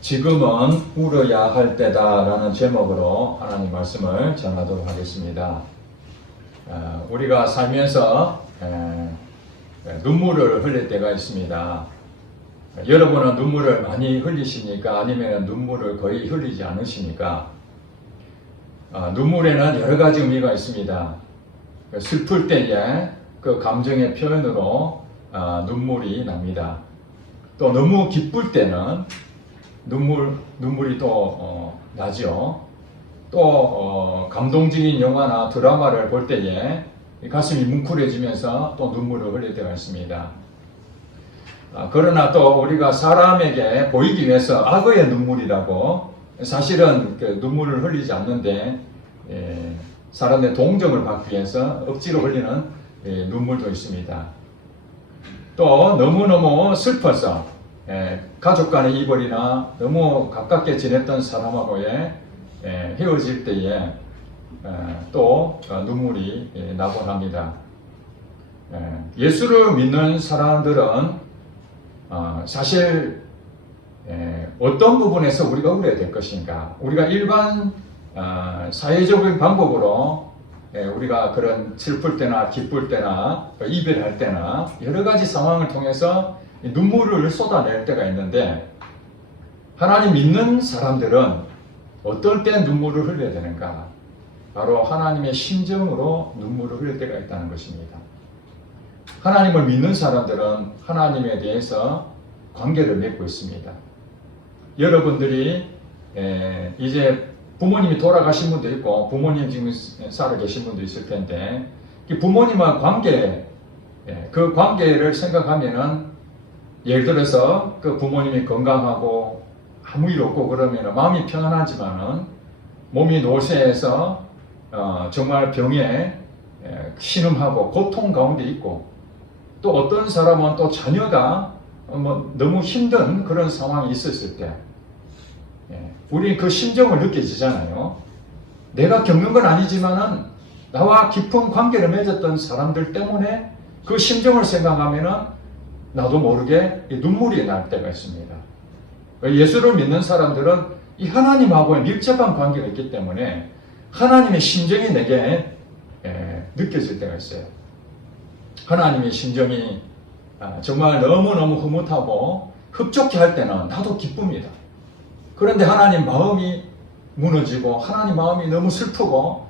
지금은 울어야 할 때다라는 제목으로 하나님 말씀을 전하도록 하겠습니다. 우리가 살면서 눈물을 흘릴 때가 있습니다. 여러분은 눈물을 많이 흘리십니까? 아니면 눈물을 거의 흘리지 않으십니까? 눈물에는 여러 가지 의미가 있습니다. 슬플 때에 그 감정의 표현으로 눈물이 납니다. 또 너무 기쁠 때는 눈물이 또 나죠. 또 감동적인 영화나 드라마를 볼 때에 가슴이 뭉클해지면서 또 눈물을 흘릴 때가 있습니다. 그러나 또 우리가 사람에게 보이기 위해서 악어의 눈물이라고 사실은 그 눈물을 흘리지 않는데 사람의 동정을 받기 위해서 억지로 흘리는 눈물도 있습니다. 또 너무너무 슬퍼서 가족 간의 이별이나 너무 가깝게 지냈던 사람하고의 헤어질 때에 또 눈물이 나곤 합니다. 예수를 믿는 사람들은 사실 어떤 부분에서 우리가 울어야 될 것인가? 우리가 일반 사회적인 방법으로 우리가 그런 슬플 때나 기쁠 때나 이별할 때나 여러 가지 상황을 통해서 눈물을 쏟아낼 때가 있는데, 하나님 믿는 사람들은 어떨 때 눈물을 흘려야 되는가? 바로 하나님의 심정으로 눈물을 흘릴 때가 있다는 것입니다. 하나님을 믿는 사람들은 하나님에 대해서 관계를 맺고 있습니다. 여러분들이 이제 부모님이 돌아가신 분도 있고 부모님 지금 살아 계신 분도 있을 텐데, 부모님과 관계, 그 관계를 생각하면은 예를 들어서 그 부모님이 건강하고 아무 일 없고 그러면 마음이 편안하지만은 몸이 노쇠해서 정말 병에 신음하고 고통 가운데 있고, 또 어떤 사람은 또 자녀가 너무 힘든 그런 상황이 있었을 때 우리 그 심정을 느껴지잖아요. 내가 겪는 건 아니지만은 나와 깊은 관계를 맺었던 사람들 때문에 그 심정을 생각하면은 나도 모르게 눈물이 날 때가 있습니다. 예수를 믿는 사람들은 이 하나님하고의 밀접한 관계가 있기 때문에 하나님의 심정이 내게 느껴질 때가 있어요. 하나님의 심정이 정말 너무너무 흐뭇하고 흡족해 할 때는 나도 기쁩니다. 그런데 하나님 마음이 무너지고 하나님 마음이 너무 슬프고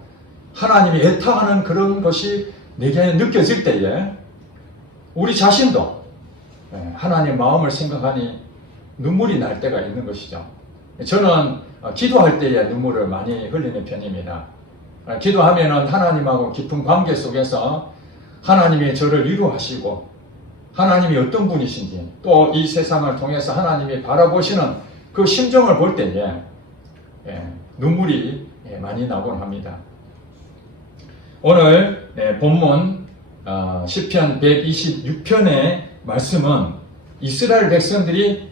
하나님이 애타하는 그런 것이 내게 느껴질 때에 우리 자신도 하나님 마음을 생각하니 눈물이 날 때가 있는 것이죠. 저는 기도할 때에 눈물을 많이 흘리는 편입니다. 기도하면은 하나님하고 깊은 관계 속에서 하나님이 저를 위로하시고 하나님이 어떤 분이신지 또 이 세상을 통해서 하나님이 바라보시는 그 심정을 볼 때에 눈물이 많이 나곤 합니다. 오늘 본문 시편 126편의 말씀은 이스라엘 백성들이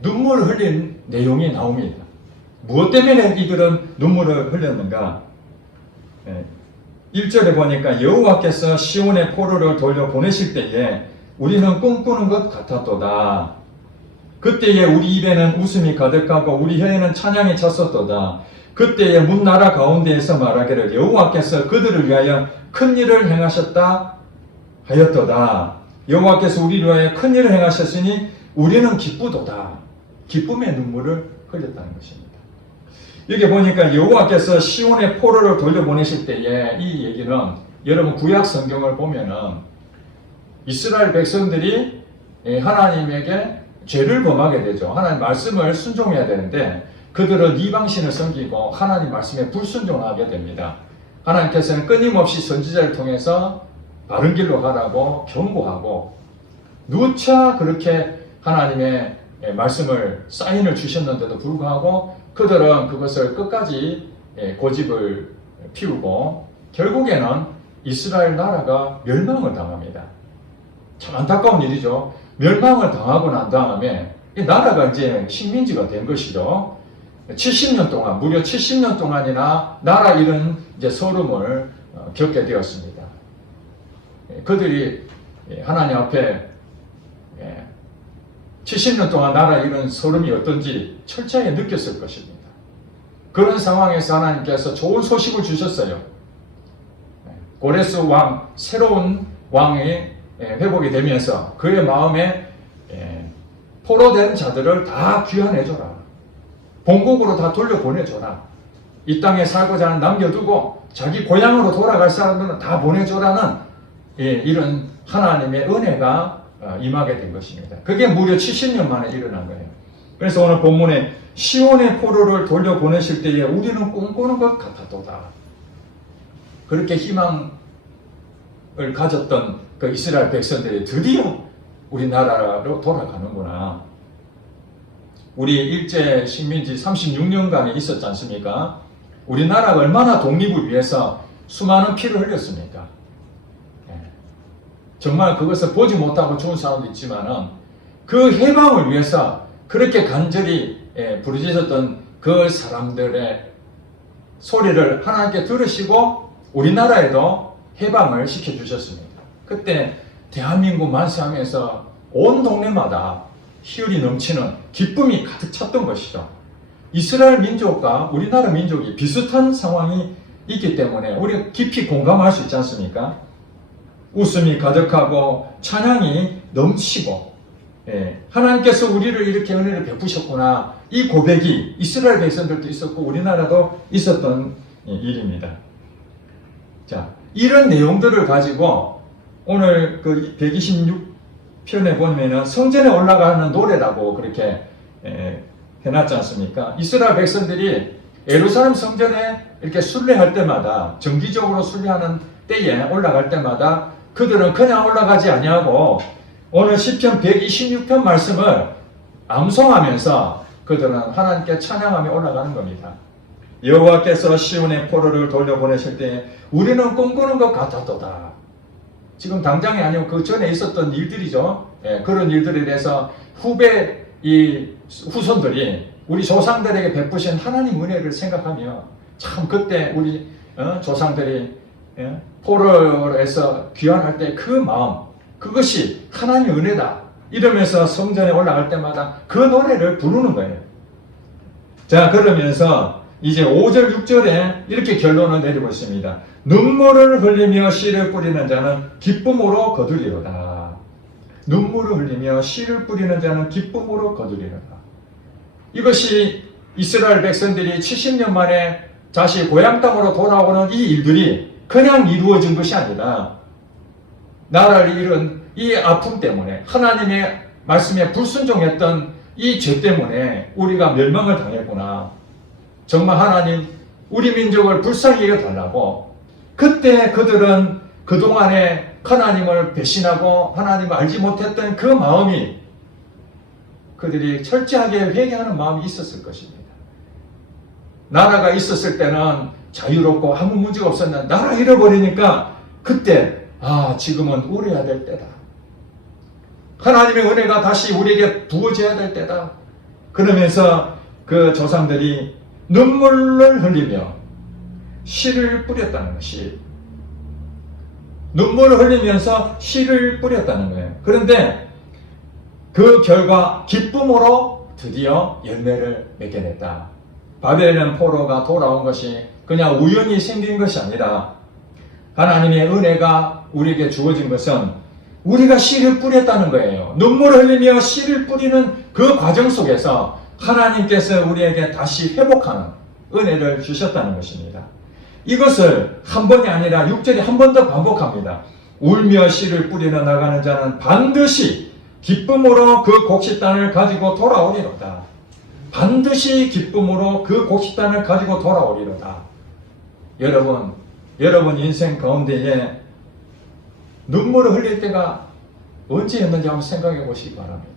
눈물을 흘린 내용이 나옵니다. 무엇 때문에 이들은 눈물을 흘렸는가? 1절에 보니까 여호와께서 시온의 포로를 돌려보내실 때에 우리는 꿈꾸는 것 같았도다. 그때에 우리 입에는 웃음이 가득하고 우리 혀에는 찬양이 찼었도다. 그때에 문 나라 가운데에서 말하기를 여호와께서 그들을 위하여 큰 일을 행하셨다 하였도다. 여호와께서 우리를 위하여 큰 일을 행하셨으니 우리는 기쁘도다. 기쁨의 눈물을 흘렸다는 것입니다. 여기 보니까 여호와께서 시온의 포로를 돌려보내실 때에 이 얘기는 여러분 구약 성경을 보면은 이스라엘 백성들이 하나님에게 죄를 범하게 되죠. 하나님 말씀을 순종해야 되는데 그들은 이방신을 섬기고 하나님 말씀에 불순종하게 됩니다. 하나님께서는 끊임없이 선지자를 통해서 바른 길로 가라고 경고하고 누차 그렇게 하나님의 말씀을 사인을 주셨는데도 불구하고 그들은 그것을 끝까지 고집을 피우고 결국에는 이스라엘 나라가 멸망을 당합니다. 참 안타까운 일이죠. 멸망을 당하고 난 다음에 이 나라가 이제 식민지가 된 것이죠. 70년 동안, 무려 70년 동안이나 나라 잃은 이제 서름을 겪게 되었습니다. 그들이 하나님 앞에 70년 동안 나라 이런 소름이 어떤지 철저하게 느꼈을 것입니다. 그런 상황에서 하나님께서 좋은 소식을 주셨어요. 고레스 왕, 새로운 왕이 회복이 되면서 그의 마음에 포로된 자들을 다 귀환해줘라. 본국으로 다 돌려보내줘라. 이 땅에 살고자 하는 남겨두고 자기 고향으로 돌아갈 사람들은 다 보내줘라는 이런 하나님의 은혜가 임하게 된 것입니다. 그게 무려 70년 만에 일어난 거예요. 그래서 오늘 본문에 시온의 포로를 돌려보내실 때에 우리는 꿈꾸는 것 같았도다. 그렇게 희망을 가졌던 그 이스라엘 백성들이 드디어 우리나라로 돌아가는구나. 우리 일제 식민지 36년간에 있었지 않습니까? 우리나라가 얼마나 독립을 위해서 수많은 피를 흘렸습니까? 정말 그것을 보지 못하고 죽은 사람도 있지만은 그 해방을 위해서 그렇게 간절히 부르짖었던 그 사람들의 소리를 하나님께 들으시고 우리나라에도 해방을 시켜주셨습니다. 그때 대한민국 만세하면서 온 동네마다 희열이 넘치는 기쁨이 가득 찼던 것이죠. 이스라엘 민족과 우리나라 민족이 비슷한 상황이 있기 때문에 우리가 깊이 공감할 수 있지 않습니까? 웃음이 가득하고 찬양이 넘치고 하나님께서 우리를 이렇게 은혜를 베푸셨구나. 이 고백이 이스라엘 백성들도 있었고 우리나라도 있었던 일입니다. 자, 이런 내용들을 가지고 오늘 그 126편에 보면은 성전에 올라가는 노래라고 그렇게 해놨지 않습니까? 이스라엘 백성들이 예루살렘 성전에 이렇게 순례할 때마다 정기적으로 순례하는 때에 올라갈 때마다 그들은 그냥 올라가지 아니하고 오늘 시편 126편 말씀을 암송하면서 그들은 하나님께 찬양하며 올라가는 겁니다. 여호와께서 시온의 포로를 돌려보내실 때 우리는 꿈꾸는 것 같았도다. 지금 당장이 아니고 그 전에 있었던 일들이죠. 그런 일들에 대해서 이 후손들이 우리 조상들에게 베푸신 하나님 은혜를 생각하며 참 그때 우리 조상들이 포로에서 귀환할 때 그 마음, 그것이 하나님의 은혜다 이러면서 성전에 올라갈 때마다 그 노래를 부르는 거예요. 자, 그러면서 이제 5절 6절에 이렇게 결론을 내리고 있습니다. 눈물을 흘리며 씨를 뿌리는 자는 기쁨으로 거두리로다. 눈물을 흘리며 씨를 뿌리는 자는 기쁨으로 거두리로다. 이것이 이스라엘 백성들이 70년 만에 다시 고향 땅으로 돌아오는 이 일들이 그냥 이루어진 것이 아니라 나라를 잃은 이 아픔 때문에 하나님의 말씀에 불순종했던 이 죄 때문에 우리가 멸망을 당했구나. 정말 하나님 우리 민족을 불쌍히 여겨달라고 그때 그들은 그동안에 하나님을 배신하고 하나님을 알지 못했던 그 마음이 그들이 철저하게 회개하는 마음이 있었을 것입니다. 나라가 있었을 때는 자유롭고 아무 문제가 없었는데 나라 잃어버리니까 그때 지금은 울어야 될 때다. 하나님의 은혜가 다시 우리에게 부어져야 될 때다. 그러면서 그 조상들이 눈물을 흘리며 씨를 뿌렸다는 것이 눈물을 흘리면서 씨를 뿌렸다는 거예요. 그런데 그 결과 기쁨으로 드디어 열매를 맺게 됐다. 바벨론 포로가 돌아온 것이 그냥 우연히 생긴 것이 아니라 하나님의 은혜가 우리에게 주어진 것은 우리가 씨를 뿌렸다는 거예요. 눈물을 흘리며 씨를 뿌리는 그 과정 속에서 하나님께서 우리에게 다시 회복하는 은혜를 주셨다는 것입니다. 이것을 한 번이 아니라 6절에 한 번 더 반복합니다. 울며 씨를 뿌리러 나가는 자는 반드시 기쁨으로 그 곡식단을 가지고 돌아오리로다. 반드시 기쁨으로 그 곡식단을 가지고 돌아오리로다. 여러분 인생 가운데에 눈물을 흘릴 때가 언제였는지 한번 생각해 보시기 바랍니다.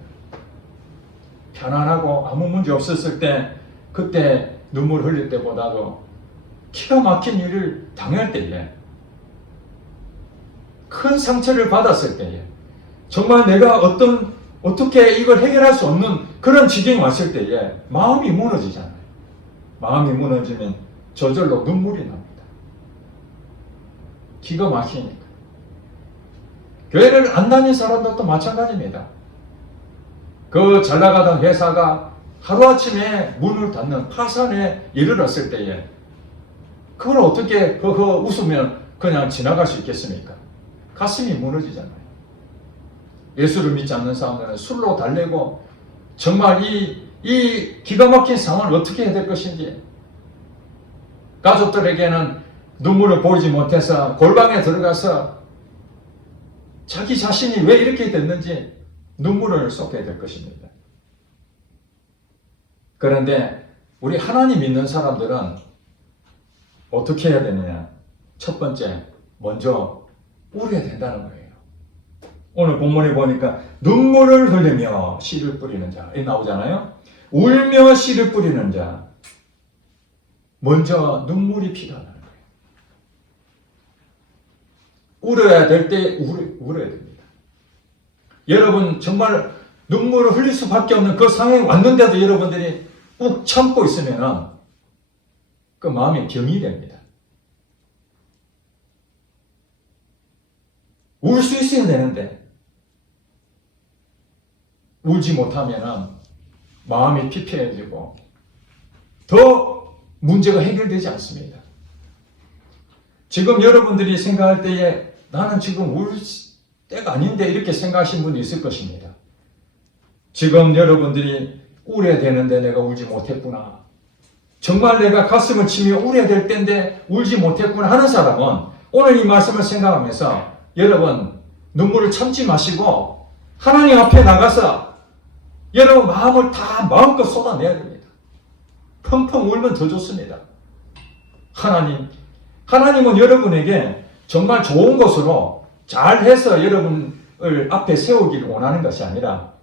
편안하고 아무 문제 없었을 때 그때 눈물 흘릴 때보다도 기가 막힌 일을 당할 때에 큰 상처를 받았을 때에 정말 내가 어떻게 이걸 해결할 수 없는 그런 지경이 왔을 때에 마음이 무너지잖아요. 마음이 무너지면 저절로 눈물이 납니다. 기가 막히니까. 교회를 안 다닌 사람들도 마찬가지입니다. 그 잘 나가던 회사가 하루아침에 문을 닫는 파산에 이르렀을 때에 그걸 어떻게 허허 웃으면 그냥 지나갈 수 있겠습니까? 가슴이 무너지잖아요. 예수를 믿지 않는 사람들은 술로 달래고 정말 이 기가 막힌 상황을 어떻게 해야 될 것인지, 가족들에게는 눈물을 보이지 못해서 골방에 들어가서 자기 자신이 왜 이렇게 됐는지 눈물을 쏟게 될 것입니다. 그런데 우리 하나님 믿는 사람들은 어떻게 해야 되느냐? 첫 번째, 먼저 울어야 된다는 거예요. 오늘 본문에 보니까 눈물을 흘리며 씨를 뿌리는 자, 이 나오잖아요. 울며 씨를 뿌리는 자, 먼저 눈물이 필요하다는 거예요. 울어야 될 때 울어야 됩니다. 여러분 정말 눈물을 흘릴 수밖에 없는 그 상황이 왔는데도 여러분들이 꾹 참고 있으면 그 마음이 병이 됩니다. 울 수 있어야 되는데 울지 못하면 마음이 피폐해지고 더 문제가 해결되지 않습니다. 지금 여러분들이 생각할 때에 나는 지금 울 때가 아닌데 이렇게 생각하시는 분이 있을 것입니다. 지금 여러분들이 울어야 되는데 내가 울지 못했구나. 정말 내가 가슴을 치며 울어야 될 때인데 울지 못했구나 하는 사람은 오늘 이 말씀을 생각하면서 여러분 눈물을 참지 마시고 하나님 앞에 나가서 여러분 마음을 다 마음껏 쏟아내야 됩니다. 펑펑 울면 더 좋습니다. 하나님은 여러분에게 정말 좋은 것으로 잘해서 여러분을 앞에 세우기를 원하는 것이 아니라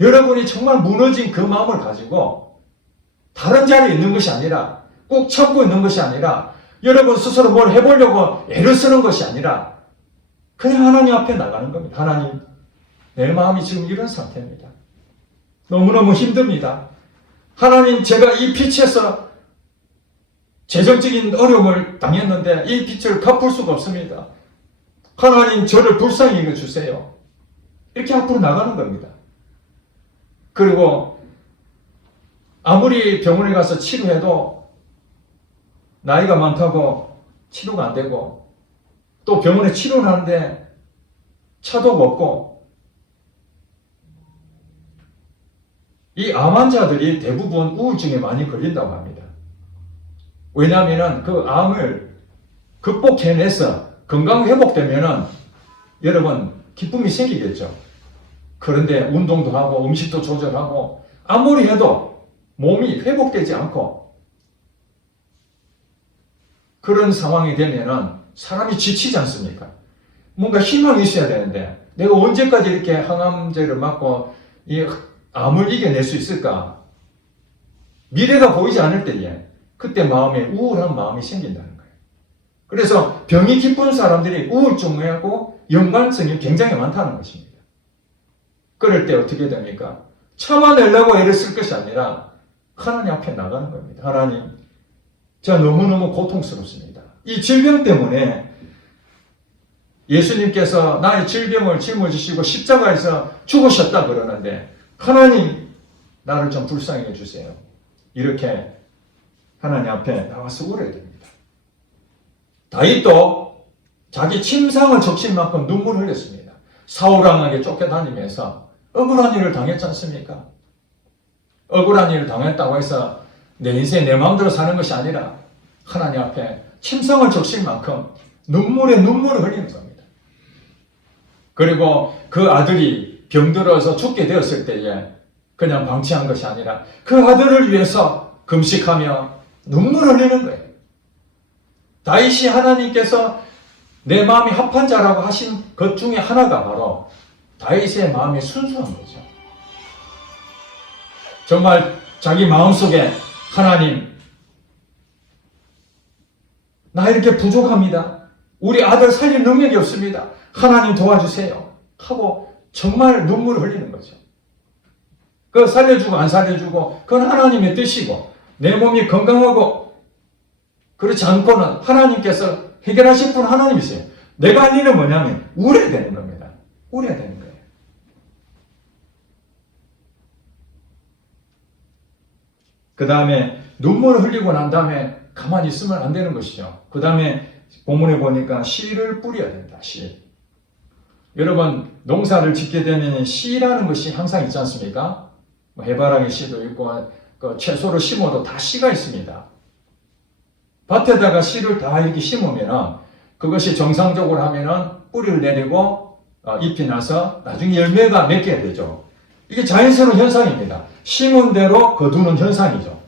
여러분이 정말 무너진 그 마음을 가지고 다른 자리에 있는 것이 아니라 꼭 참고 있는 것이 아니라 여러분 스스로 뭘 해보려고 애를 쓰는 것이 아니라 그냥 하나님 앞에 나가는 겁니다. 하나님, 내 마음이 지금 이런 상태입니다. 너무너무 힘듭니다. 하나님, 제가 이 빚에서 재정적인 어려움을 당했는데 이 빚을 갚을 수가 없습니다. 하나님, 저를 불쌍히 여겨주세요. 이렇게 앞으로 나가는 겁니다. 그리고 아무리 병원에 가서 치료해도 나이가 많다고 치료가 안 되고 또 병원에 치료를 하는데 차도가 없고 이 암 환자들이 대부분 우울증에 많이 걸린다고 합니다. 왜냐하면 그 암을 극복해내서 건강 회복되면은 여러분 기쁨이 생기겠죠. 그런데 운동도 하고 음식도 조절하고 아무리 해도 몸이 회복되지 않고 그런 상황이 되면은 사람이 지치지 않습니까? 뭔가 희망이 있어야 되는데 내가 언제까지 이렇게 항암제를 맞고 이 암을 이겨낼 수 있을까? 미래가 보이지 않을 때에 그때 마음에 우울한 마음이 생긴다는 거예요. 그래서 병이 깊은 사람들이 우울증하고 연관성이 굉장히 많다는 것입니다. 그럴 때 어떻게 됩니까? 참아내려고 애를 쓸 것이 아니라 하나님 앞에 나가는 겁니다. 하나님, 제가 너무너무 고통스럽습니다. 이 질병 때문에 예수님께서 나의 질병을 짊어지시고 십자가에서 죽으셨다 그러는데 하나님, 나를 좀 불쌍히 해주세요. 이렇게 하나님 앞에 나와서 울어야 됩니다. 다윗도 자기 침상을 적신 만큼 눈물을 흘렸습니다. 사울왕에게 쫓겨다니면서 억울한 일을 당했지 않습니까? 억울한 일을 당했다고 해서 내 인생 내 마음대로 사는 것이 아니라 하나님 앞에 침상을 적실 만큼 눈물에 눈물을 흘리는 겁니다. 그리고 그 아들이 병들어서 죽게 되었을 때에 그냥 방치한 것이 아니라 그 아들을 위해서 금식하며 눈물을 흘리는 거예요. 다윗이 하나님께서 내 마음이 합한 자라고 하신 것 중에 하나가 바로 다윗의 마음이 순수한 거죠. 정말 자기 마음속에 하나님, 나 이렇게 부족합니다. 우리 아들 살릴 능력이 없습니다. 하나님 도와주세요. 하고 정말 눈물을 흘리는 거죠. 그거 살려주고 안 살려주고 그건 하나님의 뜻이고 내 몸이 건강하고 그렇지 않고는 하나님께서 해결하실 분 하나님이세요. 내가 할 일은 뭐냐면 울어야 되는 겁니다. 울어야 되는 거예요. 그 다음에 눈물을 흘리고 난 다음에 가만히 있으면 안 되는 것이죠. 그 다음에 본문에 보니까 씨를 뿌려야 된다. 씨. 여러분 농사를 짓게 되면 씨라는 것이 항상 있지 않습니까? 해바라기 씨도 있고 그 채소를 심어도 다 씨가 있습니다. 밭에다가 씨를 다 이렇게 심으면은 그것이 정상적으로 하면은 뿌리를 내리고 잎이 나서 나중에 열매가 맺게 되죠. 이게 자연스러운 현상입니다. 심은 대로 거두는 현상이죠.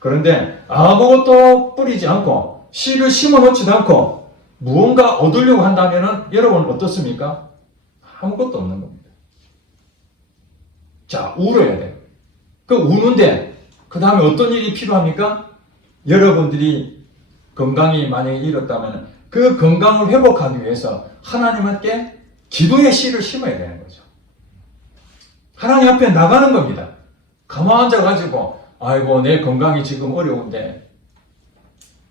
그런데 아무것도 뿌리지 않고 씨를 심어 놓지도 않고 무언가 얻으려고 한다면은 여러분 어떻습니까? 아무것도 없는 겁니다. 자, 울어야 돼요. 그 우는데 그 다음에 어떤 일이 필요합니까? 여러분들이 건강이 만약에 잃었다면 그 건강을 회복하기 위해서 하나님께 기도의 씨를 심어야 되는 거죠. 하나님 앞에 나가는 겁니다. 가만 앉아가지고 아이고 내 건강이 지금 어려운데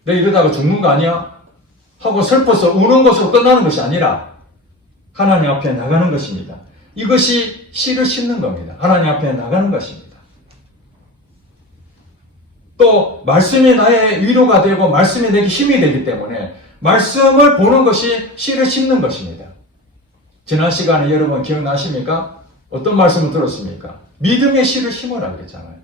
내 이러다가 죽는 거 아니야? 하고 슬퍼서 우는 것으로 끝나는 것이 아니라 하나님 앞에 나가는 것입니다. 이것이 씨를 심는 겁니다. 하나님 앞에 나가는 것입니다. 또 말씀이 나의 위로가 되고 말씀이 내게 힘이 되기 때문에 말씀을 보는 것이 씨를 심는 것입니다. 지난 시간에 여러분 기억나십니까? 어떤 말씀을 들었습니까? 믿음의 씨를 심어라 그랬잖아요.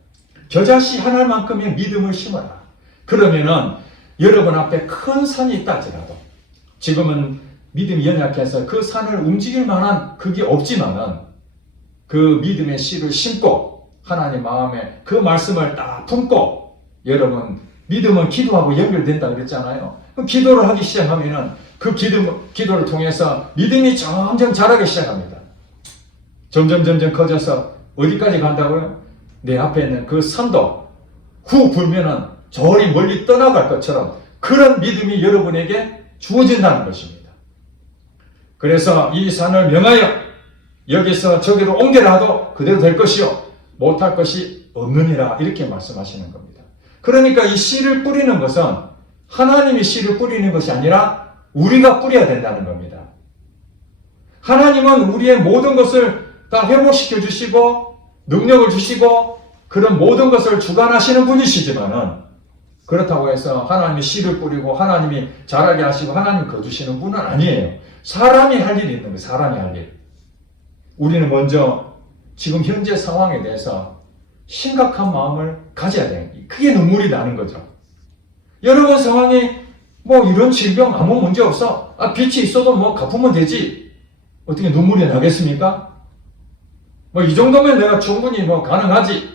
겨자씨 하나만큼의 믿음을 심어라. 그러면은 여러분 앞에 큰 산이 있다 할지라도 지금은 믿음이 연약해서 그 산을 움직일 만한 그게 없지만은 그 믿음의 씨를 심고 하나님 마음에 그 말씀을 딱 품고 여러분 믿음은 기도하고 연결된다 그랬잖아요. 그럼 기도를 하기 시작하면은 그 기도를 통해서 믿음이 점점 자라기 시작합니다. 점점 커져서 어디까지 간다고요? 내 앞에 있는 그 산도 후 불면은 저리 멀리 떠나갈 것처럼 그런 믿음이 여러분에게 주어진다는 것입니다. 그래서 이 산을 명하여 여기서 저기로 옮겨라 하도 그대로 될 것이요 못할 것이 없느니라 이렇게 말씀하시는 겁니다. 그러니까 이 씨를 뿌리는 것은 하나님이 씨를 뿌리는 것이 아니라 우리가 뿌려야 된다는 겁니다. 하나님은 우리의 모든 것을 다 회복시켜 주시고 능력을 주시고 그런 모든 것을 주관하시는 분이시지만은 그렇다고 해서 하나님이 씨를 뿌리고 하나님이 자라게 하시고 하나님이 거두시는 분은 아니에요. 사람이 할 일이 있는 거예요. 사람이 할 일. 우리는 먼저 지금 현재 상황에 대해서 심각한 마음을 가져야 돼요. 그게 눈물이 나는 거죠. 여러분 상황이 뭐 이런 질병 아무 문제 없어. 빛이 있어도 뭐 갚으면 되지. 어떻게 눈물이 나겠습니까? 뭐 이 정도면 내가 충분히 뭐 가능하지.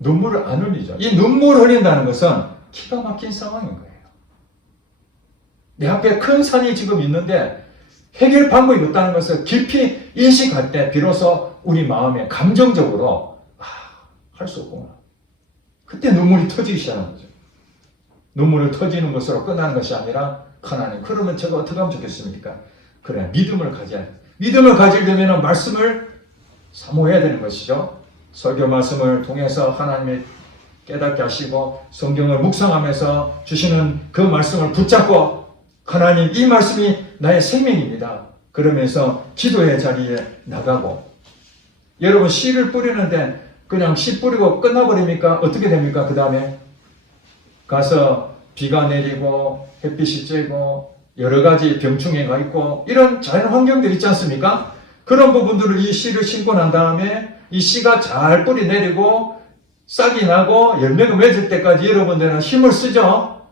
눈물을 안 흘리죠. 이 눈물을 흘린다는 것은 기가 막힌 상황인 거예요. 내 앞에 큰 산이 지금 있는데 해결 방법이 없다는 것을 깊이 인식할 때 비로소 우리 마음에 감정적으로 할 수 없구나. 그때 눈물이 터지기 시작하는 거죠. 눈물을 터지는 것으로 끝나는 것이 아니라 하나님 그러면 제가 어떻게 하면 좋겠습니까? 그래 믿음을 가져야 돼. 믿음을 가지려면 말씀을 사모해야 되는 것이죠. 설교 말씀을 통해서 하나님의 깨닫게 하시고 성경을 묵상하면서 주시는 그 말씀을 붙잡고 하나님 이 말씀이 나의 생명입니다. 그러면서 기도의 자리에 나가고 여러분 씨를 뿌리는데 그냥 씨 뿌리고 끝나버립니까? 어떻게 됩니까? 그 다음에 가서 비가 내리고 햇빛이 쬐고 여러 가지 병충해가 있고 이런 자연 환경들 있지 않습니까? 그런 부분들을 이 씨를 심고 난 다음에 이 씨가 잘 뿌리 내리고 싹이 나고 열매가 맺을 때까지 여러분들은 힘을 쓰죠.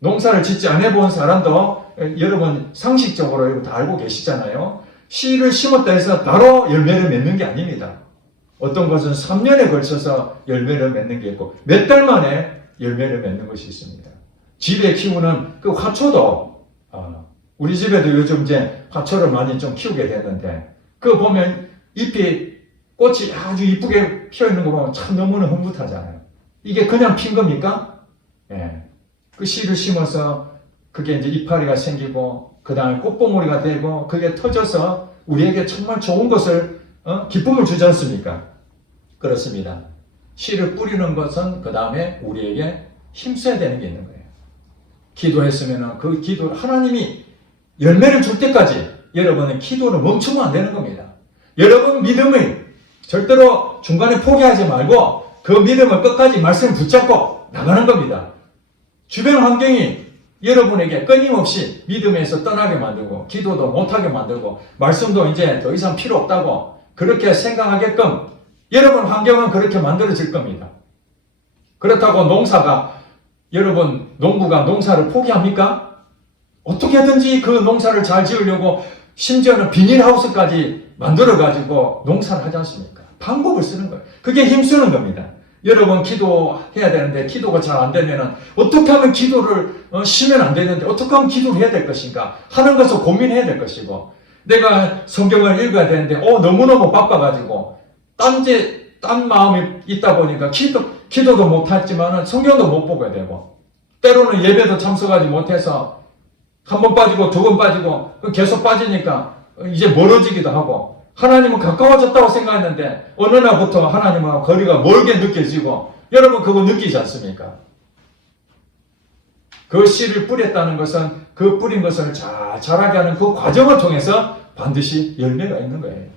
농사를 짓지 않아 본 사람도 여러분 상식적으로 다 알고 계시잖아요. 씨를 심었다 해서 바로 열매를 맺는 게 아닙니다. 어떤 것은 3년에 걸쳐서 열매를 맺는 게 있고 몇 달 만에 열매를 맺는 것이 있습니다. 집에 키우는 그 화초도 우리 집에도 요즘 이제 화초를 많이 좀 키우게 됐는데 그 보면 잎이 꽃이 아주 이쁘게 피어 있는 거 보면 참 너무나 흐뭇하잖아요. 이게 그냥 핀 겁니까? 예. 그 씨를 심어서 그게 이제 이파리가 생기고 그 다음에 꽃봉오리가 되고 그게 터져서 우리에게 정말 좋은 것을 기쁨을 주지 않습니까? 그렇습니다. 씨를 뿌리는 것은 그 다음에 우리에게 힘써야 되는 게 있는 거예요. 기도했으면 그 기도 하나님이 열매를 줄 때까지 여러분은 기도를 멈추면 안 되는 겁니다. 여러분 믿음을 절대로 중간에 포기하지 말고 그 믿음을 끝까지 말씀 붙잡고 나가는 겁니다. 주변 환경이 여러분에게 끊임없이 믿음에서 떠나게 만들고 기도도 못하게 만들고 말씀도 이제 더 이상 필요 없다고 그렇게 생각하게끔 여러분 환경은 그렇게 만들어질 겁니다. 그렇다고 농사가 여러분 농부가 농사를 포기합니까? 어떻게든지 그 농사를 잘 지으려고 심지어는 비닐하우스까지 만들어가지고 농사를 하지 않습니까? 방법을 쓰는 거예요. 그게 힘쓰는 겁니다. 여러분 기도해야 되는데 기도가 잘 안 되면은 어떻게 하면 기도를 쉬면 안 되는데 어떻게 하면 기도를 해야 될 것인가 하는 것을 고민해야 될 것이고 내가 성경을 읽어야 되는데 너무너무 바빠가지고 딴 마음이 있다 보니까 기도도 못했지만은 성경도 못 보게 되고 때로는 예배도 참석하지 못해서 한 번 빠지고 두 번 빠지고 계속 빠지니까 이제 멀어지기도 하고 하나님은 가까워졌다고 생각했는데 어느 날부터 하나님하고 거리가 멀게 느껴지고 여러분 그거 느끼지 않습니까? 그 씨를 뿌렸다는 것은 그 뿌린 것을 잘 자라게 하는 그 과정을 통해서 반드시 열매가 있는 거예요.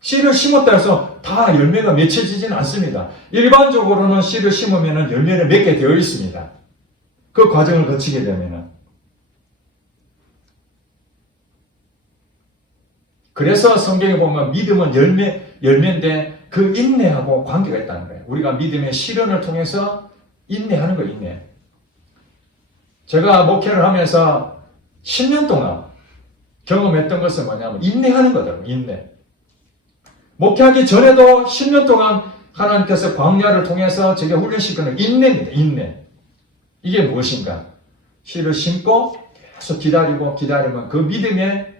씨를 심었다 해서 다 열매가 맺혀지지는 않습니다. 일반적으로는 씨를 심으면 열매를 맺게 되어 있습니다. 그 과정을 거치게 되면은. 그래서 성경에 보면 믿음은 열매인데 그 인내하고 관계가 있다는 거예요. 우리가 믿음의 실현을 통해서 인내하는 거예요, 인내. 제가 목회를 하면서 10년 동안 경험했던 것은 뭐냐면 인내하는 거더라고요, 인내. 목회하기 전에도 10년 동안 하나님께서 광야를 통해서 제게 훈련시키는 인내입니다, 인내. 이게 무엇인가? 씨를 심고 계속 기다리면 그 믿음의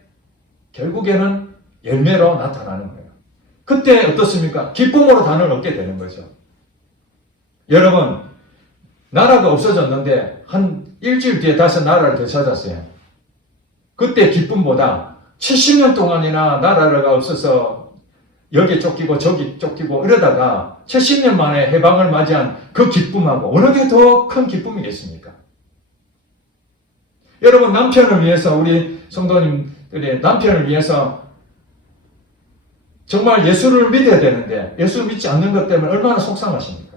결국에는 열매로 나타나는 거예요. 그때 어떻습니까? 기쁨으로 단을 얻게 되는 거죠. 여러분, 나라가 없어졌는데 한 일주일 뒤에 다시 나라를 되찾았어요. 그때 기쁨보다 70년 동안이나 나라가 없어서 여기 쫓기고 저기 쫓기고 이러다가 70년 만에 해방을 맞이한 그 기쁨하고 어느 게 더 큰 기쁨이겠습니까? 여러분, 남편을 위해서 우리 성도님들의 남편을 위해서 정말 예수를 믿어야 되는데 예수를 믿지 않는 것 때문에 얼마나 속상하십니까?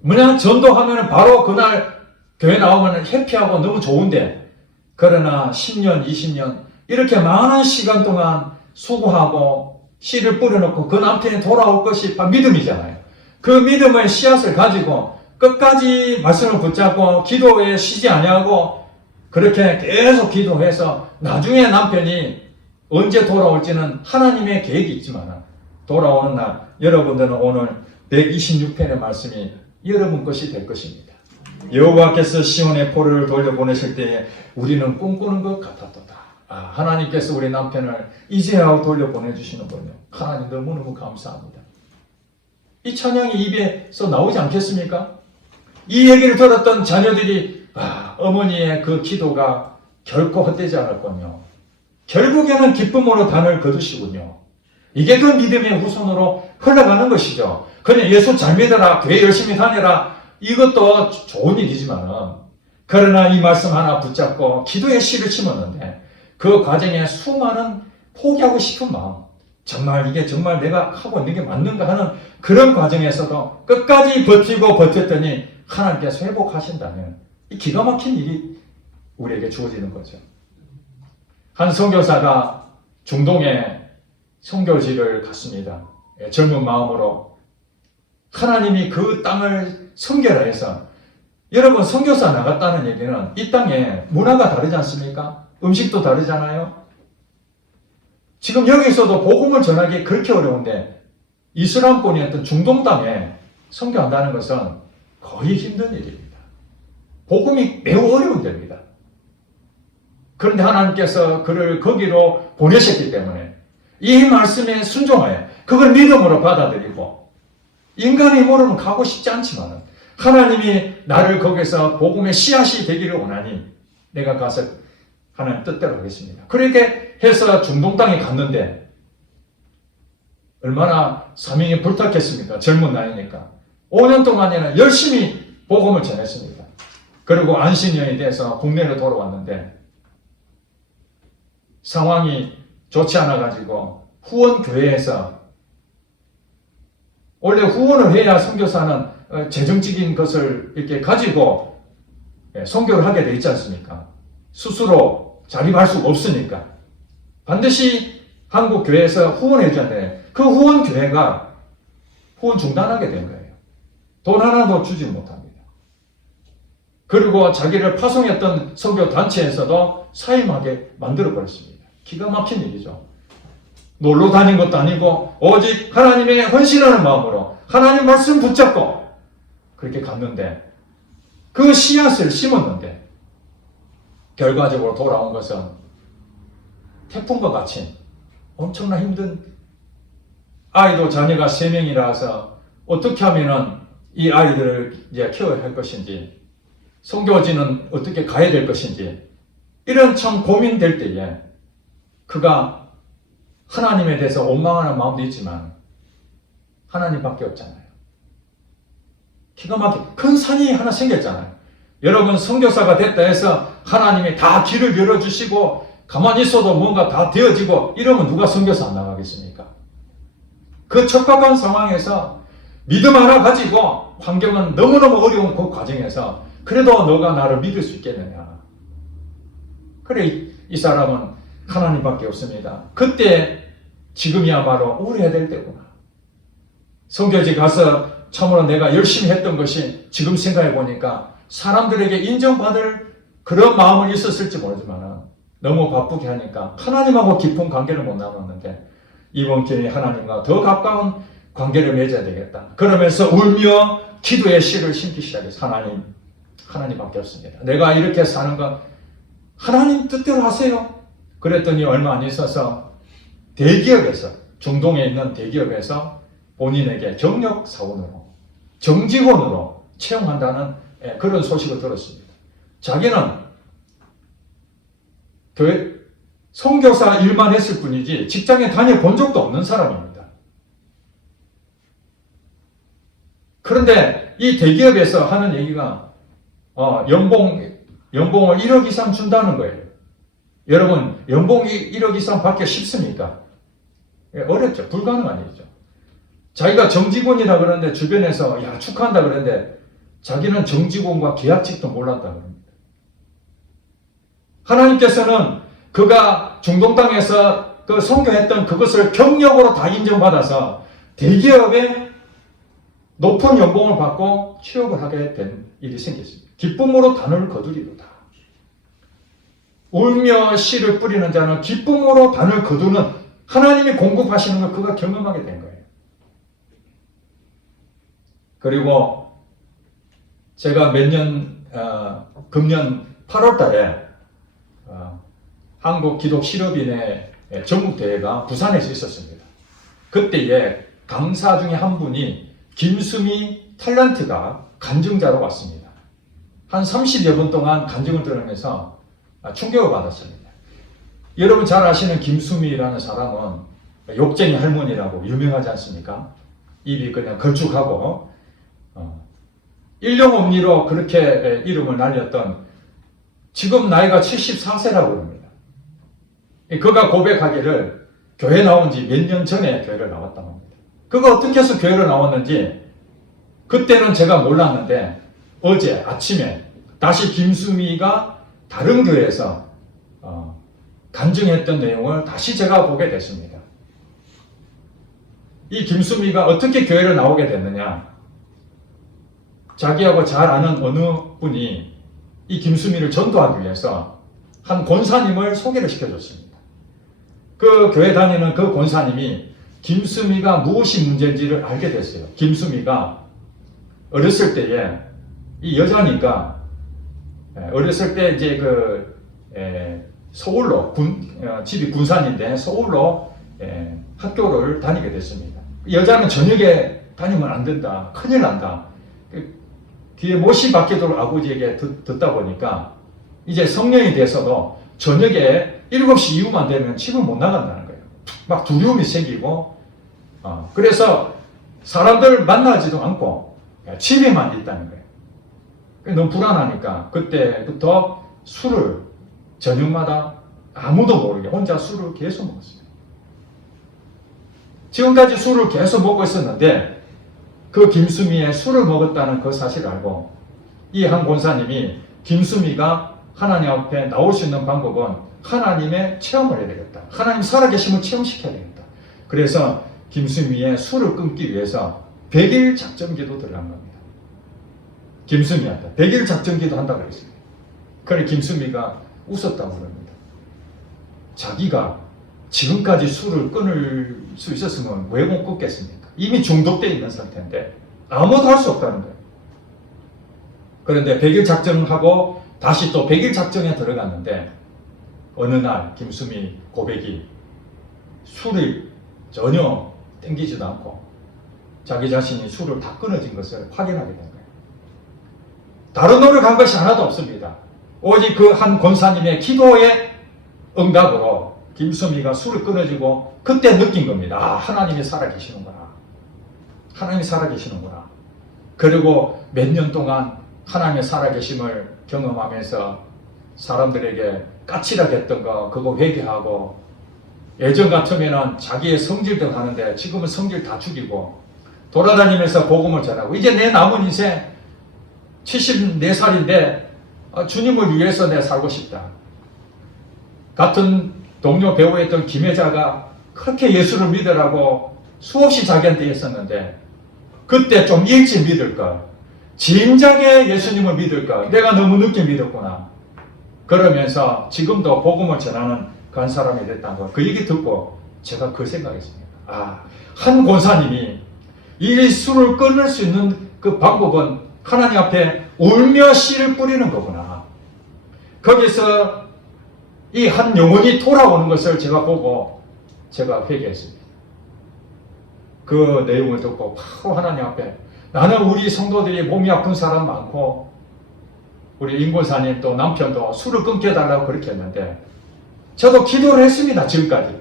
뭐냐, 전도하면 바로 그날 교회 나오면 해피하고 너무 좋은데 그러나 10년, 20년 이렇게 많은 시간 동안 수고하고 씨를 뿌려놓고 그 남편이 돌아올 것이 믿음이잖아요. 그 믿음의 씨앗을 가지고 끝까지 말씀을 붙잡고 기도에 쉬지 아니하고 그렇게 계속 기도해서 나중에 남편이 언제 돌아올지는 하나님의 계획이 있지만 돌아오는 날 여러분들은 오늘 126편의 말씀이 여러분 것이 될 것입니다. 여호와께서 시온의 포로를 돌려보내실 때에 우리는 꿈꾸는 것 같았도다. 하나님께서 우리 남편을 이제야 돌려보내주시는군요. 하나님 너무너무 감사합니다. 이 찬양이 입에서 나오지 않겠습니까? 이 얘기를 들었던 자녀들이 어머니의 그 기도가 결코 헛되지 않았군요. 결국에는 기쁨으로 단을 거두시군요. 이게 그 믿음의 후손으로 흘러가는 것이죠. 그냥 예수 잘 믿어라, 교회 열심히 다녀라, 이것도 좋은 일이지만 그러나 이 말씀 하나 붙잡고 기도의 씨를 심었는데 그 과정에 수많은 포기하고 싶은 마음, 정말 이게 정말 내가 하고 있는 게 맞는가 하는 그런 과정에서도 끝까지 버텼더니 하나님께서 회복하신다면 이 기가 막힌 일이 우리에게 주어지는 거죠. 한 선교사가 중동에 선교지를 갔습니다. 젊은 마음으로 하나님이 그 땅을 선교라 해서 여러분 선교사 나갔다는 얘기는 이 땅에 문화가 다르지 않습니까? 음식도 다르잖아요. 지금 여기서도 복음을 전하기 그렇게 어려운데 이슬람권이었던 중동 땅에 선교한다는 것은 거의 힘든 일입니다. 복음이 매우 어려운 데입니다. 그런데 하나님께서 그를 거기로 보내셨기 때문에 이 말씀에 순종하여 그걸 믿음으로 받아들이고 인간의 힘으로는 가고 싶지 않지만 하나님이 나를 거기서 복음의 씨앗이 되기를 원하니 내가 가서 하나님 뜻대로 하겠습니다. 그렇게 해서 중동 땅에 갔는데 얼마나 사명이 불탔겠습니까? 젊은 나이니까. 5년 동안에는 열심히 복음을 전했습니다. 그리고 안식년이 돼서 국내로 돌아왔는데 상황이 좋지 않아가지고 후원교회에서 원래 후원을 해야 선교사는 재정적인 것을 이렇게 가지고 선교를 하게 돼 있지 않습니까? 스스로 자립할 수가 없으니까 반드시 한국 교회에서 후원해 줘야 돼. 그 후원교회가 후원 중단하게 된 거예요. 돈 하나도 주지 못합니다. 그리고 자기를 파송했던 선교 단체에서도 사임하게 만들어 버렸습니다. 기가 막힌 일이죠. 놀러 다닌 것도 아니고 오직 하나님의 헌신하는 마음으로 하나님 말씀 붙잡고 그렇게 갔는데 그 씨앗을 심었는데 결과적으로 돌아온 것은 태풍과 같이 엄청나 힘든 아이도 자녀가 3명이라서 어떻게 하면은 이 아이들을 이제 키워야 할 것인지 선교지는 어떻게 가야 될 것인지 이런 참 고민될 때에 그가 하나님에 대해서 원망하는 마음도 있지만 하나님밖에 없잖아요. 기가 막히게 큰 산이 하나 생겼잖아요. 여러분 선교사가 됐다 해서 하나님이 다 길을 열어주시고 가만히 있어도 뭔가 다 되어지고 이러면 누가 선교사 안 나가겠습니까? 그 척박한 상황에서 믿음 하나 가지고 환경은 너무너무 어려운 그 과정에서 그래도 너가 나를 믿을 수 있겠느냐. 그래 이 사람은 하나님밖에 없습니다. 그때 지금이야말로 우려해야 될 때구나. 선교지 가서 참으로 내가 열심히 했던 것이 지금 생각해 보니까 사람들에게 인정받을 그런 마음은 있었을지 모르지만 너무 바쁘게 하니까 하나님하고 깊은 관계를 못 나눴는데 이번 기회에 하나님과 더 가까운 관계를 맺어야 되겠다. 그러면서 울며 기도의 씨를 심기 시작해서 하나님밖에 없습니다. 내가 이렇게 사는 건 하나님 뜻대로 하세요. 그랬더니 얼마 안 있어서 대기업에서 중동에 있는 대기업에서 본인에게 경력 사원으로 정직원으로 채용한다는 그런 소식을 들었습니다. 자기는 교회 선교사 일만 했을 뿐이지 직장에 다녀본 적도 없는 사람입니다. 그런데 이 대기업에서 하는 얘기가 연봉을 1억 이상 준다는 거예요. 여러분 연봉이 1억 이상 받기 쉽습니까? 어렵죠. 불가능한 일이죠. 자기가 정직원이라 그러는데 주변에서 야 축하한다 그러는데 자기는 정직원과 계약직도 몰랐다 그럽니다. 하나님께서는 그가 중동 땅에서 그 선교했던 그것을 경력으로 다 인정받아서 대기업에 높은 연봉을 받고 취업을 하게 된 일이 생겼습니다. 기쁨으로 단을 거두리로다. 울며 씨를 뿌리는 자는 기쁨으로 단을 거두는 하나님이 공급하시는 걸 그가 경험하게 된 거예요. 그리고 제가 금년 8월 달에 한국 기독 실업인의 전국대회가 부산에서 있었습니다. 그때에 강사 중에 한 분이 김수미 탤런트가 간증자로 왔습니다. 한 30여 분 동안 간증을 들으면서 충격을 받았습니다. 여러분 잘 아시는 김수미라는 사람은 욕쟁이 할머니라고 유명하지 않습니까? 입이 그냥 걸쭉하고 일용엄니로 그렇게 이름을 날렸던 지금 나이가 74세라고 합니다. 그가 고백하기를 교회 나온 지 몇 년 전에 교회를 나왔다고 합니다. 그가 어떻게 해서 교회를 나왔는지 그때는 제가 몰랐는데 어제 아침에 다시 김수미가 다른 교회에서 간증했던 내용을 다시 제가 보게 됐습니다. 이 김수미가 어떻게 교회를 나오게 됐느냐. 자기하고 잘 아는 어느 분이 이 김수미를 전도하기 위해서 한 권사님을 소개를 시켜줬습니다. 그 교회 다니는 그 권사님이 김수미가 무엇이 문제인지를 알게 됐어요. 김수미가 어렸을 때에 이 여자니까 어렸을 때 이제 서울로 집이 군산인데 서울로 학교를 다니게 됐습니다. 여자는 저녁에 다니면 안 된다. 큰일 난다. 귀에 못이 박히도록 아버지에게 듣다 보니까 이제 성년이 돼서도 저녁에 7시 이후만 되면 집을 못 나간다는 거예요. 막 두려움이 생기고 그래서 사람들 만나지도 않고 집에만 있다는 거예요. 너무 불안하니까 그때부터 술을 저녁마다 아무도 모르게 혼자 술을 계속 먹었어요. 지금까지 술을 계속 먹고 있었는데 그 김수미의 술을 먹었다는 그 사실을 알고 이 한 권사님이 김수미가 하나님 앞에 나올 수 있는 방법은 하나님의 체험을 해야 되겠다. 하나님 살아계심을 체험시켜야 되겠다. 그래서 김수미의 술을 끊기 위해서 100일 작전기도 들어간 겁니다. 김수미한테 100일 작전기도 한다고 그랬습니다. 그래 김수미가 웃었다고 그럽니다. 자기가 지금까지 술을 끊을 수 있었으면 왜 못 끊겠습니까? 이미 중독되어 있는 상태인데 아무도 할 수 없다는 거예요. 그런데 100일 작전을 하고 다시 또 100일 작전에 들어갔는데 어느 날 김수미 고백이 술이 전혀 땡기지도 않고 자기 자신이 술을 다 끊어진 것을 확인하게 된 거예요. 다른 노력한 것이 하나도 없습니다. 오직 그 한 권사님의 기도의 응답으로 김수미가 술을 끊어지고 그때 느낀 겁니다. 아, 하나님이 살아계시는구나. 하나님이 살아계시는구나. 그리고 몇 년 동안 하나님의 살아계심을 경험하면서 사람들에게 까칠하게 했던 거 그거 회개하고 예전 같으면 자기의 성질 등 하는데 지금은 성질 다 죽이고 돌아다니면서 복음을 전하고 이제 내 남은 인생 74살인데 주님을 위해서 내가 살고 싶다. 같은 동료 배우였던 김혜자가 그렇게 예수를 믿으라고 수없이 자기한테 했었는데 그때 좀 일찍 믿을걸. 진작에 예수님을 믿을걸. 내가 너무 늦게 믿었구나. 그러면서 지금도 복음을 전하는 그한 사람이 됐다는 거. 그 얘기 듣고 제가 그 생각했습니다. 아, 한 권사님이 이 술을 끊을 수 있는 그 방법은 하나님 앞에 울며 씨를 뿌리는 거구나. 거기서 이 한 영혼이 돌아오는 것을 제가 보고 제가 회개했습니다. 그 내용을 듣고 바로 하나님 앞에 나는 우리 성도들이 몸이 아픈 사람 많고 우리 임권사님 또 남편도 술을 끊게 해달라고 그렇게 했는데 저도 기도를 했습니다. 지금까지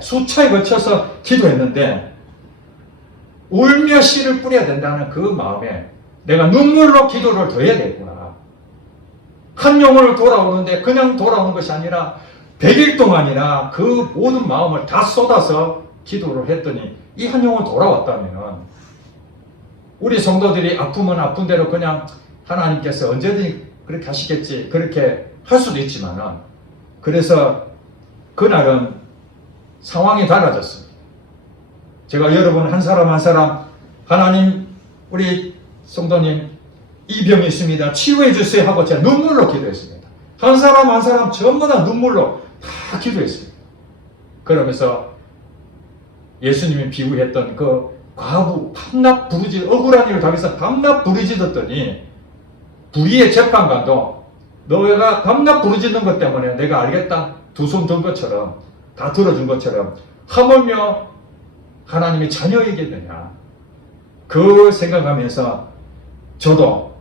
수차에 걸쳐서 기도했는데 울며 씨를 뿌려야 된다는 그 마음에 내가 눈물로 기도를 더 해야 되겠구나. 한 영혼을 돌아오는데 그냥 돌아오는 것이 아니라 100일 동안이나 그 모든 마음을 다 쏟아서 기도를 했더니 이 한 영혼 돌아왔다면 우리 성도들이 아프면 아픈 대로 그냥 하나님께서 언제든지 그렇게 하시겠지 그렇게 할 수도 있지만은 그래서 그날은 상황이 달라졌습니다. 제가 여러분 한 사람 한 사람 하나님 우리 성도님 이 병이 있습니다. 치유해 주세요 하고 제가 눈물로 기도했습니다. 한 사람 한 사람 전부 다 눈물로 다 기도했습니다. 그러면서 예수님이 비유했던 그 과부 밤낮 부르짖 억울한 일을 당해서 밤낮 부르짖었더니 불의의 재판관도 너가 밤낮 부르짖는 것 때문에 내가 알겠다 두 손 든 것처럼 다 들어준 것처럼 하물며 하나님의 자녀이겠느냐 그 생각하면서 저도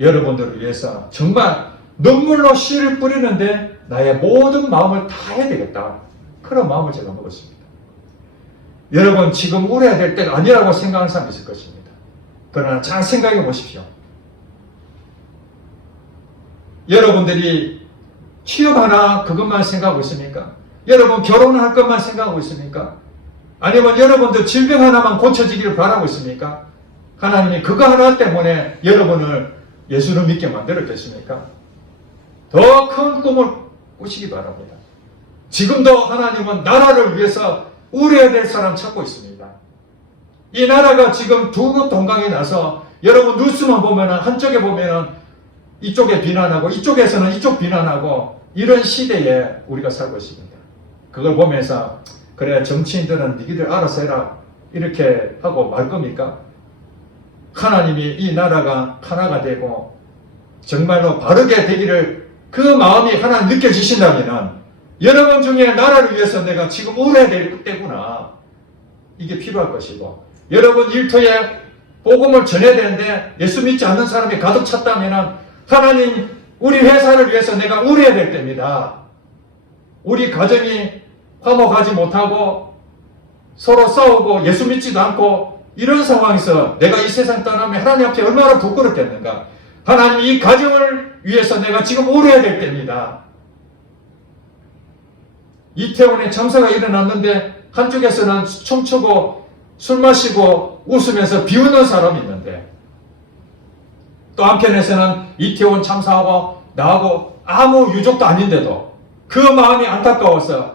여러분들을 위해서 정말 눈물로 씨를 뿌리는데 나의 모든 마음을 다 해야 되겠다 그런 마음을 제가 먹었습니다. 여러분 지금 울어야 될 때가 아니라고 생각하는 사람이 있을 것입니다. 그러나 잘 생각해 보십시오. 여러분들이 취업하나 그것만 생각하고 있습니까? 여러분 결혼할 것만 생각하고 있습니까? 아니면 여러분들 질병 하나만 고쳐지기를 바라고 있습니까? 하나님이 그거 하나 때문에 여러분을 예수를 믿게 만들었겠습니까? 더 큰 꿈을 꾸시기 바랍니다. 지금도 하나님은 나라를 위해서 울어야 될 사람 찾고 있습니다. 이 나라가 지금 두 동강이 나서 여러분 뉴스만 보면은 한쪽에 보면은 이쪽에 비난하고 이쪽에서는 이쪽 비난하고 이런 시대에 우리가 살고 있습니다. 그걸 보면서 그래 정치인들은 니희들 알아서 해라 이렇게 하고 말 겁니까? 하나님이 이 나라가 하나가 되고 정말로 바르게 되기를 그 마음이 하나 느껴지신다면 여러분 중에 나라를 위해서 내가 지금 울어야 될 때구나 이게 필요할 것이고 여러분 일터에 복음을 전해야 되는데 예수 믿지 않는 사람이 가득 찼다면 하나님 우리 회사를 위해서 내가 울어야 될 때입니다. 우리 가정이 화목하지 못하고 서로 싸우고 예수 믿지도 않고 이런 상황에서 내가 이 세상 떠나면 하나님 앞에 얼마나 부끄럽겠는가. 하나님 이 가정을 위해서 내가 지금 울어야 될 때입니다. 이태원에 참사가 일어났는데 한쪽에서는 춤추고 술 마시고 웃으면서 비웃는 사람이 있는데, 또 한편에서는 이태원 참사하고 나하고 아무 유족도 아닌데도 그 마음이 안타까워서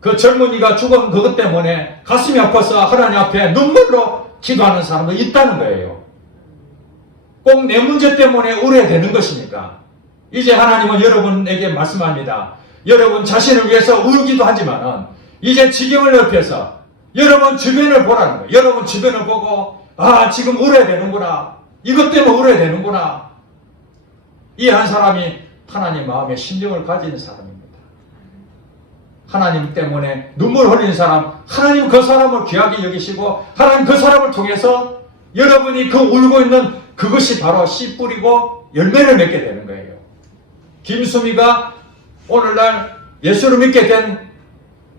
그 젊은이가 죽은 그것 때문에 가슴이 아파서 하나님 앞에 눈물로 기도하는 사람도 있다는 거예요. 꼭 내 문제 때문에 울어야 되는 것입니까? 이제 하나님은 여러분에게 말씀합니다. 여러분 자신을 위해서 울기도 하지만은 이제 지경을 넓혀서 여러분 주변을 보라는 거예요. 여러분 주변을 보고, 아, 지금 울어야 되는구나. 이것 때문에 울어야 되는구나. 이 한 사람이 하나님 마음의 심정을 가진 사람입니다. 하나님 때문에 눈물 흘리는 사람, 하나님 그 사람을 귀하게 여기시고 하나님 그 사람을 통해서 여러분이 그 울고 있는 그것이 바로 씨 뿌리고 열매를 맺게 되는 거예요. 김수미가 오늘날 예수를 믿게 된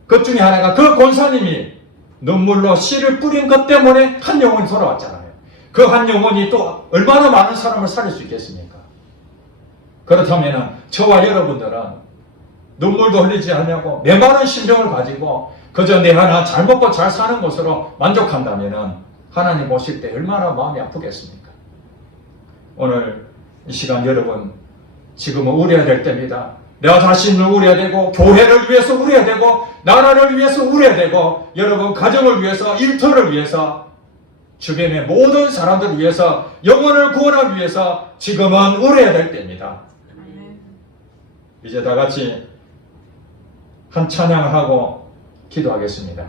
것 중에 하나가 그 권사님이 눈물로 씨를 뿌린 것 때문에 한 영혼이 돌아왔잖아요. 그 한 영혼이 또 얼마나 많은 사람을 살릴 수 있겠습니까? 그렇다면 저와 여러분들은 눈물도 흘리지 않냐고 메마른 심정을 가지고 그저 내 하나 잘 먹고 잘 사는 것으로 만족한다면 하나님 오실 때 얼마나 마음이 아프겠습니까? 오늘 이 시간 여러분 지금은 울어야 될 때입니다. 내가 자신을 울어야 되고 교회를 위해서 울어야 되고 나라를 위해서 울어야 되고 여러분 가정을 위해서 일터를 위해서 주변의 모든 사람들을 위해서 영혼을 구원하기 위해서 지금은 울어야 될 때입니다. 이제 다 같이 한 찬양을 하고 기도하겠습니다.